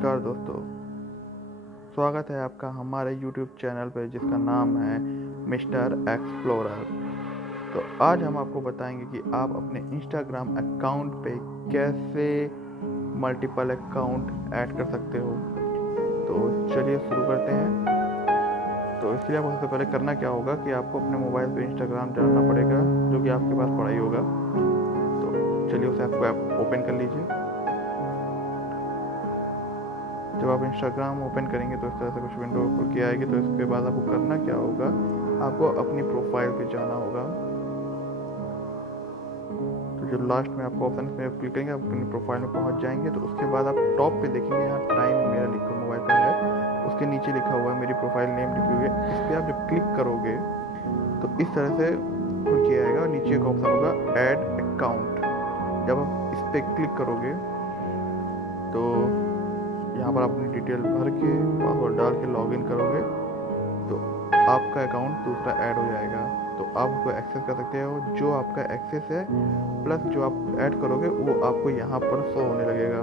नमस्कार दोस्तों, स्वागत है आपका हमारे YouTube चैनल पर जिसका नाम है मिस्टर एक्सप्लोरर। तो आज हम आपको बताएंगे कि आप अपने इंस्टाग्राम अकाउंट पे कैसे मल्टीपल अकाउंट ऐड कर सकते हो। तो चलिए शुरू करते हैं। तो इसलिए आपको सबसे पहले करना क्या होगा कि आपको अपने मोबाइल पे इंस्टाग्राम डालना पड़ेगा, जो कि आपके पास पड़ा ही होगा। तो चलिए उसे आप ओपन कर लीजिए। जब आप इंस्टाग्राम ओपन करेंगे तो इस तरह से कुछ विंडो खुल के आएगी। तो इसके बाद आपको करना क्या होगा, आपको अपनी प्रोफाइल पे जाना होगा। तो जो लास्ट में आपको ऑप्शन में क्लिक करेंगे, आप अपनी प्रोफाइल में पहुंच जाएंगे। तो उसके बाद आप टॉप पे देखेंगे, यहाँ टाइम मेरा लिखा मोबाइल पर है, उसके नीचे लिखा हुआ है मेरी प्रोफाइल नेम लिखी हुई है। इस पर आप जब क्लिक करोगे तो इस तरह से खुल के आएगा और नीचे एक ऑप्शन होगा ऐड अकाउंट। जब आप इस पर क्लिक करोगे तो यहाँ पर आप अपनी डिटेल भर के पासवर्ड डाल के लॉगिन करोगे तो आपका अकाउंट दूसरा ऐड हो जाएगा। तो आप उसको एक्सेस कर सकते हो। जो आपका एक्सेस है प्लस जो आप ऐड करोगे वो आपको यहाँ पर शो होने लगेगा।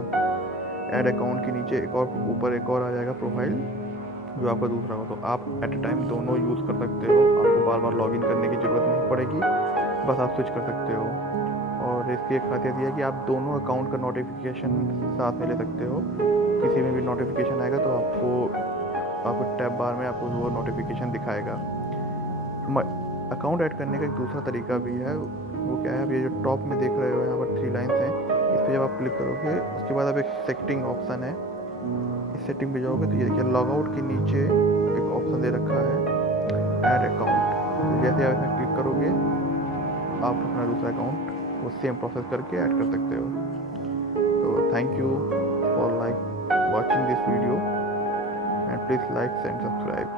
ऐड अकाउंट के नीचे एक और ऊपर एक और आ जाएगा प्रोफाइल, जो आपका दूसरा हो। तो आप एट ए टाइम दोनों यूज़ कर सकते हो। आपको बार बार लॉगिन करने की ज़रूरत नहीं पड़ेगी, बस आप स्विच कर सकते हो। और इसकी एक खासियत यह है कि आप दोनों अकाउंट का नोटिफिकेशन साथ में ले सकते हो। किसी में भी नोटिफिकेशन आएगा तो आपको टैब बार में आपको वो नोटिफिकेशन दिखाएगा। अकाउंट ऐड करने का एक दूसरा तरीका भी है। वो क्या है, अब ये जो टॉप में देख रहे हो यहाँ पर 3 लाइन्स हैं, इस पर जब आप क्लिक करोगे उसके बाद अब एक सेटिंग ऑप्शन है। इस सेटिंग पे जाओगे तो ये देखिए लॉगआउट के नीचे एक ऑप्शन दे रखा है ऐड अकाउंट। जैसे आप इसमें क्लिक करोगे आप अपना दूसरा अकाउंट वो सेम प्रोसेस करके ऐड कर सकते हो। तो thank you for watching this video and please like and subscribe.